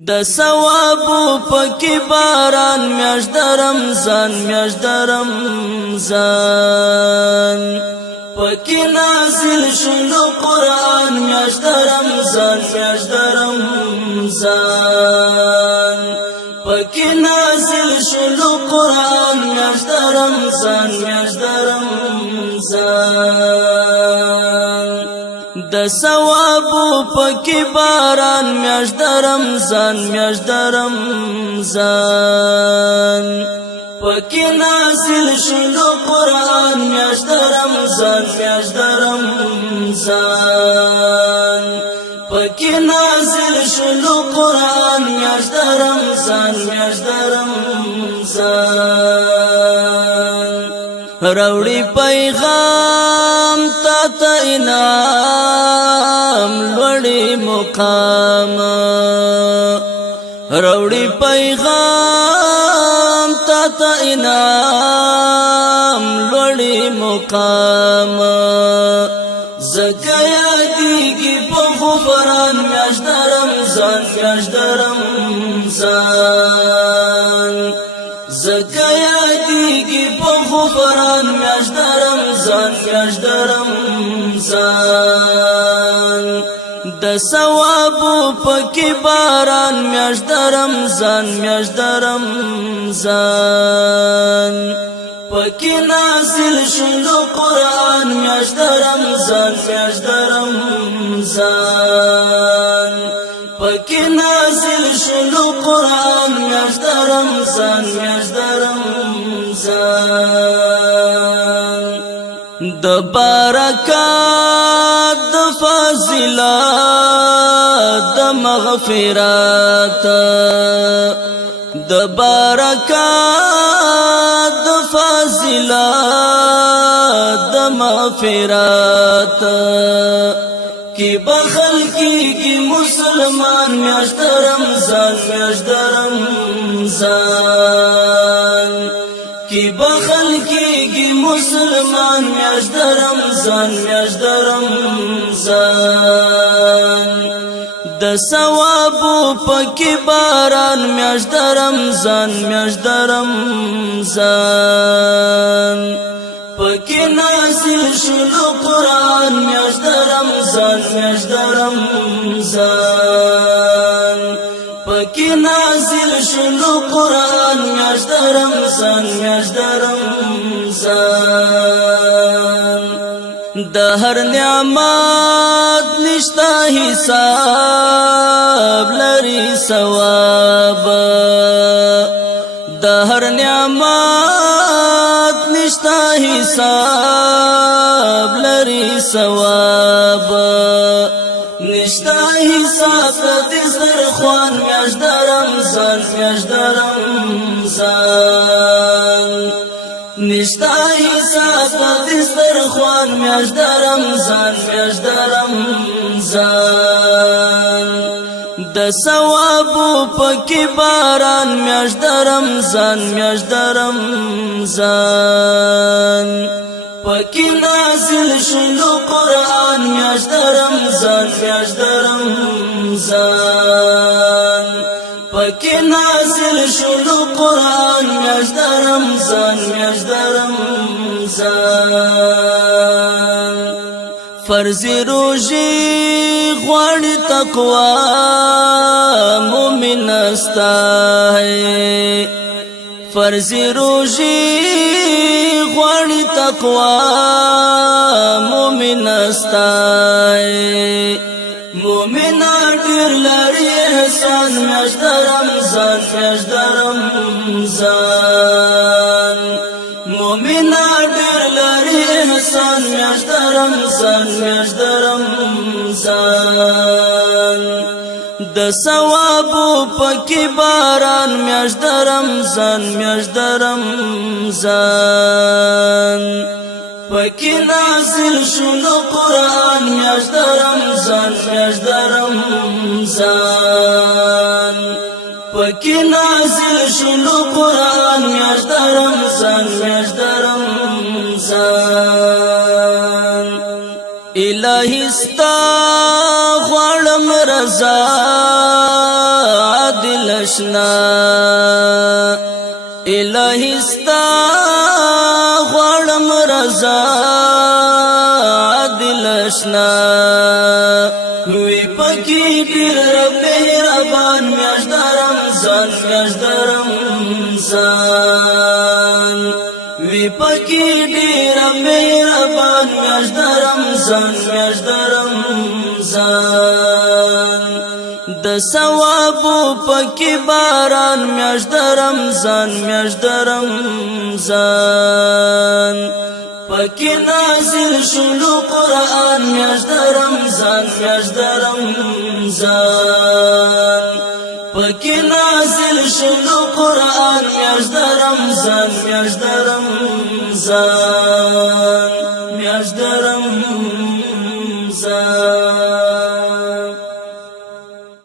د ثوابو پکې باران میاشت د رمضان میاشت د رمضان پکې نازل شلو قرآن میاشت د رمضان میاشت د رمضان پکې نازل شلو قرآن میاشت د رمضان میاشت د رمضان د ثوابو پکې باران میاشت د رمضان میاشت د رمضان پکې نازل شلو قرآن میاشت د رمضان میاشت د رمضان پکې نازل شلو قرآن میاشت د رمضان میاشت د رمضان راوړي پیغام تا انعام لوړي مقام راوړي پیغام تا انعام لوړي مقام زکه یادېږي په غفران میاشت د رمضان میاشت د رمضان زکه یادېږي په غفران میاشت د رمضان میاشت د رمضان د ثوابو پکې باران میاشت د رمضان میاشت د رمضان پکې نازل شلو قرآن میاشت د رمضان میاشت د رمضان پکې نازل شلو قرآن میاشت د رمضان میاشت د رمضان د برکات د فضیلت د مغفرت د برکات د فضیلت د مغفرت کی بخل کی مسلمان میاشت د رمضان میاشت د رمضان کی بخل کی مسلمان میاشت د رمضان میاشت د رمضان د ثوابو پکې باران میاشت د رمضان میاشت د رمضان پکې نازل شلو قرآن میاشت د رمضان میاشت د رمضان پکې نازل شلو قرآن میاشت د رمضان میاشت د رمضان د هر نعمت نشتا حساب لري ثواب د هر نعمت نشتا حساب لري ثواب نشتا حساب د دسترخوان میاشت د رمضان میاشت د رمضان نشتا حساب د دسترخوان میاشت د رمضان میاشت د رمضان د ثوابو پکې باران میاشت د رمضان میاشت د رمضان پکې نازل شلو قرآن میاشت د رمضان میاشت د رمضان پکې نازل شلو قرآن میاشت د رمضان میاشت د رمضان فرض روزي غواړي تقوا مومن استا فرض روزي غواړي تقوا مومن استا مومن ډېر لري احسان میاشت د رمضان میاشت د رمضان مومن ډېر لري احسان میاشت د رمضان میاشت د رمضان د ثوابو پکې باران میاشت د رمضان میاشت د رمضان پکې نازل شلو قرآن میاشت د رمضان میاشت د رمضان پکې نازل شلو قرآن میاشت د رمضان میاشت د رمضان الہی ستا غواړم رضا آشنا الہی ستا غړم رضا دلشنا وی پکی ډیر رب مهربان میاشت د رمضان میاشت د رمضان وی پکی ډیر مهربان میاشت د رمضان میاشت د رمضان د ثواب پکی باران میاشت د رمضان میاشت د رمضان پکی نازل شلو قرآن میاشت د رمضان میاشت د رمضان پکی نازل شلو قرآن میاشت د رمضان میاشت د رمضان